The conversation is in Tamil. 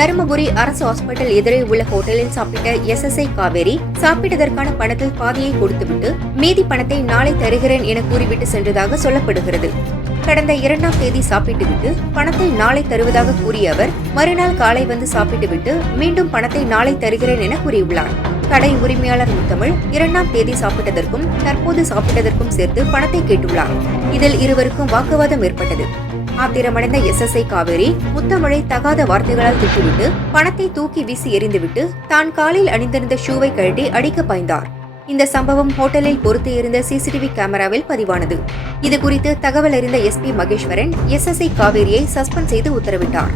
தருமபுரி அரசு ஹாஸ்பிட்டல் எதிரே உள்ள ஹோட்டலில் சாப்பிட்ட SSI காவேரி சாப்பிட்டதற்கான பணத்தில் பாதியை கொடுத்துவிட்டு மீதி பணத்தை நாளை தருகிறேன் என கூறிவிட்டு சென்றதாக சொல்லப்படுகிறது. கடந்த 2ஆம் தேதி சாப்பிட்டுவிட்டு பணத்தை நாளை தருவதாக கூறிய அவர் மறுநாள் காலை வந்து சாப்பிட்டுவிட்டு மீண்டும் பணத்தை நாளை தருகிறேன் என கூறியுள்ளார். கடை உரிமையாளர் முத்தமிழ் 2ஆம் தேதி சாப்பிட்டதற்கும் தற்போது சாப்பிட்டதற்கும் சேர்த்து பணத்தை கேட்டுள்ளார். இதில் இருவருக்கும் வாக்குவாதம் ஏற்பட்டது. ஆத்திரமடைந்த SSI காவேரி முத்தமிழை தகாத வார்த்தைகளால் திட்டுவிட்டு பணத்தை தூக்கி வீசி எறிந்துவிட்டு தான் காலில் அணிந்திருந்த ஷூவை கழட்டி அடிக்க பாய்ந்தார். இந்த சம்பவம் ஹோட்டலில் பொறுத்து இருந்த CCTV கேமராவில் பதிவானது. இதுகுறித்து தகவல் அறிந்த SP மகேஸ்வரன் SSI காவேரியை சஸ்பெண்ட் செய்து உத்தரவிட்டார்.